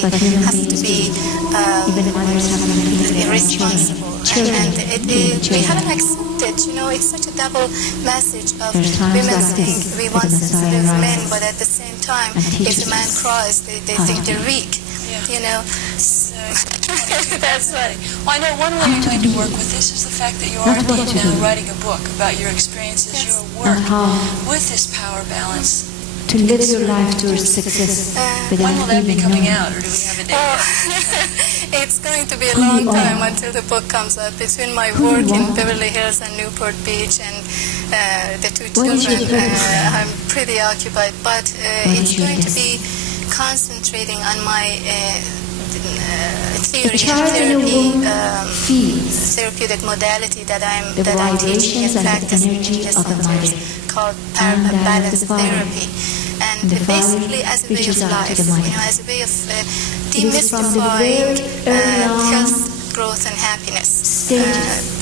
family has to be responsible. And we haven't accepted, it's such a double message of women saying we want sensitive men, but at the same time, if a man cries, they think they're weak, That's right. Well, I know one way you're going to work with this is the fact that you are indeed now writing a book about your experiences, your work with this power balance. To live your life towards success without when will that be even coming knowing. out, or do we have a date? It's going to be a long time until the book comes out. Between my work in Beverly Hills and Newport Beach and the two children, I'm pretty occupied. But it's going to be concentrating on my therapeutic modality that I'm teaching and practicing in the centers called balance therapy. And basically as a way of life, as a way of demystifying health, growth and happiness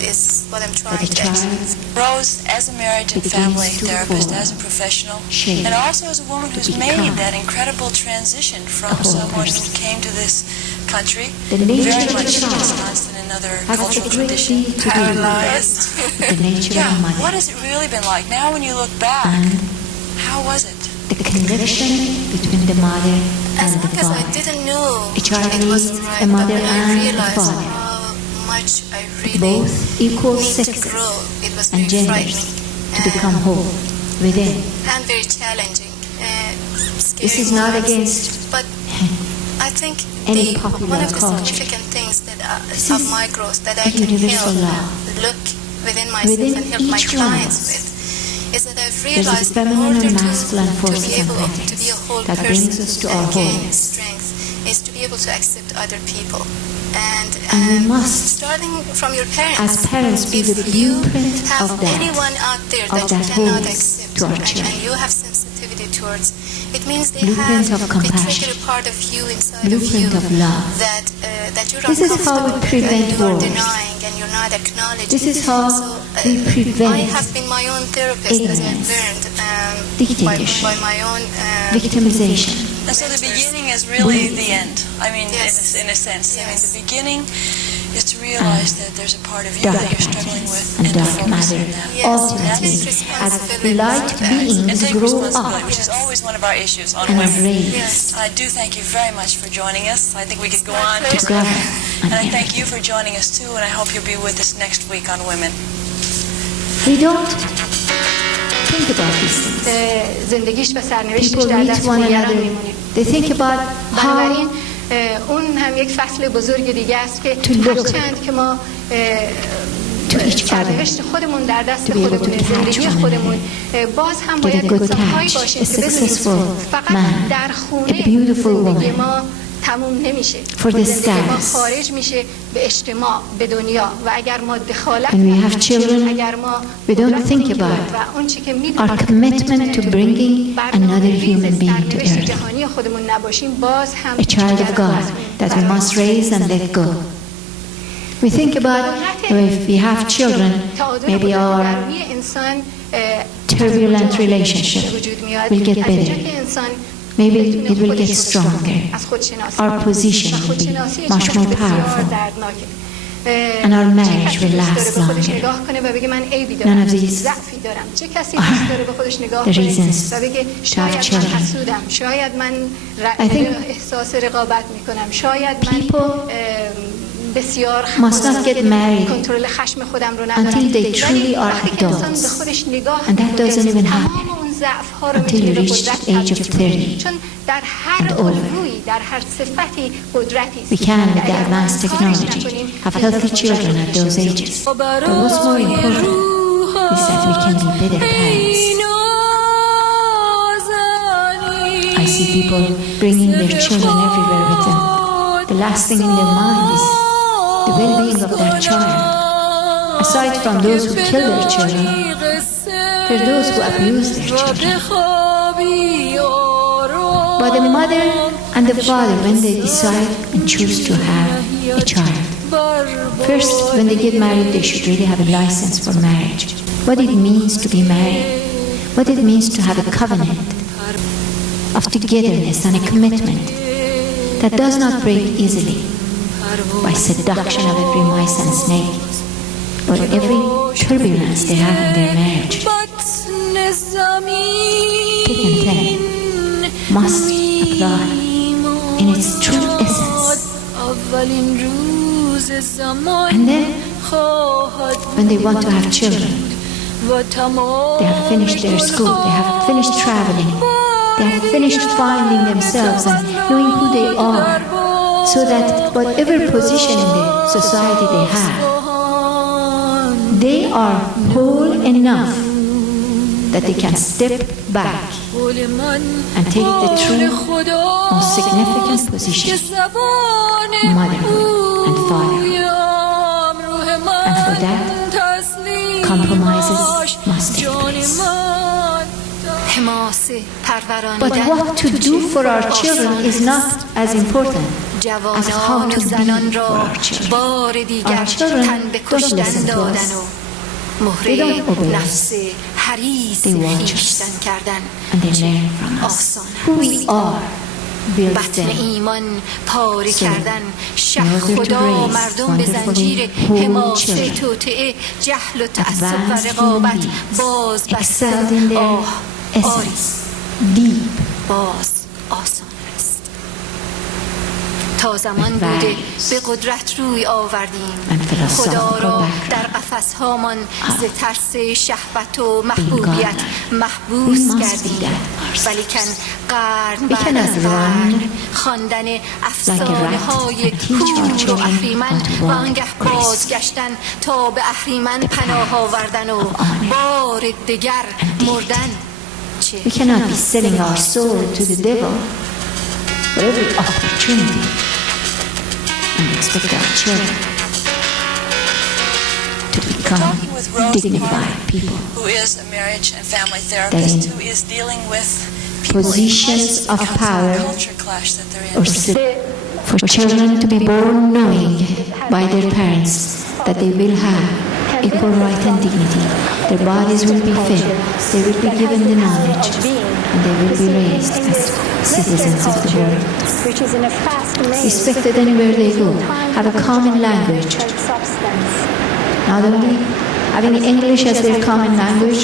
is what I'm trying to achieve. Rose, as a marriage and family therapist, as a professional, and also as a woman who's made that incredible transition from someone who came to this country, very much ensconced in another cultural tradition, paralyzed. What has it really been like? Now when you look back, how was it? The connection between the mother and the father. As long as I didn't know a child it wasn't needs right, a mother but I and a realized father. how much I really Both equal need sexes to grow. It was and very genders frightening to become whole within. and very challenging, scary. This is not moments. against But I think any one popular of the culture. significant things that This of is my growth that a I can universal help law. look within myself Within and help my each one of clients us, with is that I've there's a realized in feminine order and to masculine be forces able and to be a whole that person brings us to our and gain wholeness. strength is to be able to accept other people. And we must, starting from your parents, as parents, be the if you blueprint have of that, anyone out there that you that cannot wholeness accept to our and children. you have sensitivity towards, it means they Blueprint have of they compassion. trigger a part of you inside of you Blueprint of love. that you're This is how we uncomfortable with, prevent and you're wars. denying and you're not acknowledging. This is how we prevent I have been my own therapist as I've ignorance, learned dictatorship, by my own victimization. And so the beginning is really the end. I mean, Yes. in a sense. Yes. I mean, the beginning is to realize that there's a part of you Dark that you're struggling matters with and to dark focus matter. on that. Yes. Ultimately, Take as responsibility light for that. And beings take grow responsibility, up which is always one of our issues on and women. raise Yes. I do thank you very much for joining us. I think we could go on to God and I and thank you for joining us too, and I hope you'll be with us next week on Women. we don't think about these things. زندگیش و سرنوشتش People در meet دست one دیگران another. میمونه. They think about بنابراین how اون هم یک فصل بزرگ دیگه است که To look هرچند که ما to each other, سرنوشت خودمون در دست to be able to خودمونه، catch زندگی one خودمون، باز هم get باید a good گذارهایی catch, باشیم a که بدونیم successful فقط man, در خونه a beautiful زندگی woman. ما تموم نمیشه. For the زندگی ما status. خارج میشه به اجتماع، به دنیا، و اگر ما دخالت When we have children, اگر ما we don't قدرت think می‌گیریم about و اون چی که our می‌دونیم commitment to bringing another human being to سرنوشت earth, جهانی خودمون نباشیم، باز هم a child of God that we must raise and let go. We think about if we have children, maybe our turbulent relationship will get better. Maybe it will get stronger. Our position will be much more powerful. And our marriage will last longer. None of these are the reasons to have children. I think people must not get married until they truly are adults. And that doesn't even happen until you reach the age of 30 and over. We can, with the advanced technology, have healthy children at those ages. But what's more important is that we can be better parents. I see people bringing their children everywhere with them. The last thing in their mind is the well-being of their child. Aside from those who kill their children, there are those who abuse their children. But the mother and the father, when they decide and choose to have a child, first, when they get married, they should really have a license for marriage. What it means to be married, what it means to have a covenant of togetherness and a commitment. that does not break easily by seduction of every mice and snake, or every turbulence they have in their marriage. Thick and thin must apply in its true essence. And then, when they want to have children, they have finished their school, they have finished traveling, they have finished finding themselves and knowing who they are, so that whatever position in the society they have, they are whole enough that they can step back and take the true, most significant position, motherhood and fatherhood. And for that, compromises must take place. But what to do for our children is not as important as how to be for our children. Our children don't listen to us. They don't obey us. They watch us and they learn from us. Who we are builds them. So, in order to raise wonderfully whole children, advanced human beings, excelled in their essence, deep, تا زمان بوده به قدرت روی آوردیم خدا را در قفس‌هامان ز ترس شهوت و محبوبیت محبوس کردیم ولیکن قرن بعد از قرن خواندن افسانه‌های هور و اهریمن و آنگه بازگشتن تا به اهریمن پناه آوردن و بار دگر مردن. We cannot be selling our soul to the devil for every opportunity and expect our children to become dignified people. Who is a marriage and family therapist who is dealing with positions of power or for children to be born knowing by their parents that they will have equal right and dignity. Their bodies will be fed, they will be given the knowledge, and they will be raised as citizens of the world. Respected anywhere they go, have a common language. Not only having English as their common language,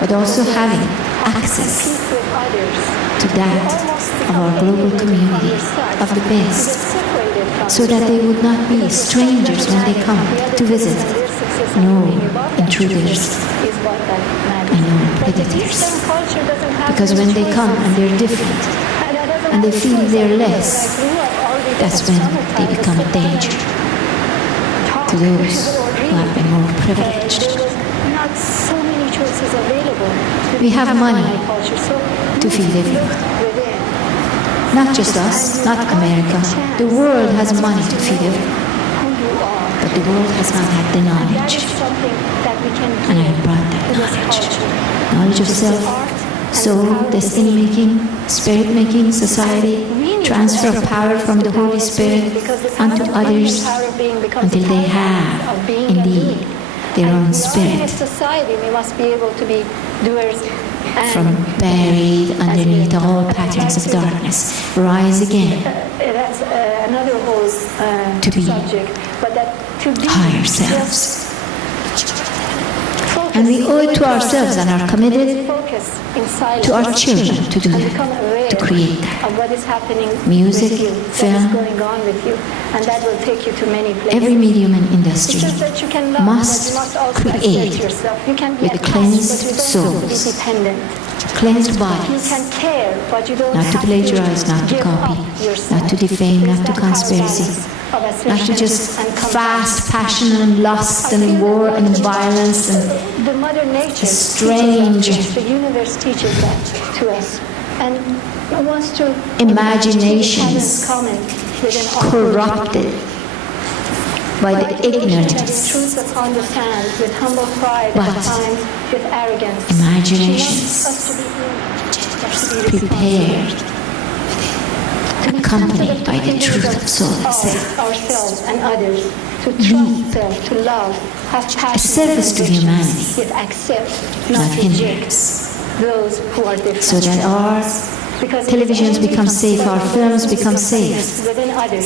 but also having access to that of our global community, of the best, so that they would not be strangers when they come to visit. No intruders and no predators. Because when they come and they're different and they feel they're less, that's when they become a danger to those who have been more privileged. We have money to feed everyone. Not just us, not America. The world has money to feed everyone. But the world has not had the knowledge. And I have brought that knowledge. Knowledge of self, soul, destiny-making, spirit-making, society, transfer of power from the Holy Spirit unto others until they have, indeed, their own spirit. From buried underneath all patterns of darkness, rise again to be higher selves. And we owe it to ourselves and are committed to our children to do that, to create that. Music, film, every medium and industry must create with cleansed souls, cleansed bodies, not to plagiarize, not to copy, not to defame, not to conspiracy, not to just fast passion and lust and war and violence and strange imaginations corrupted by the ignorance, but imaginations prepared, accompanied by the truth of soul itself. Deep, a service to humanity, not hindrance, so that our Televisions become safe, our films become safe.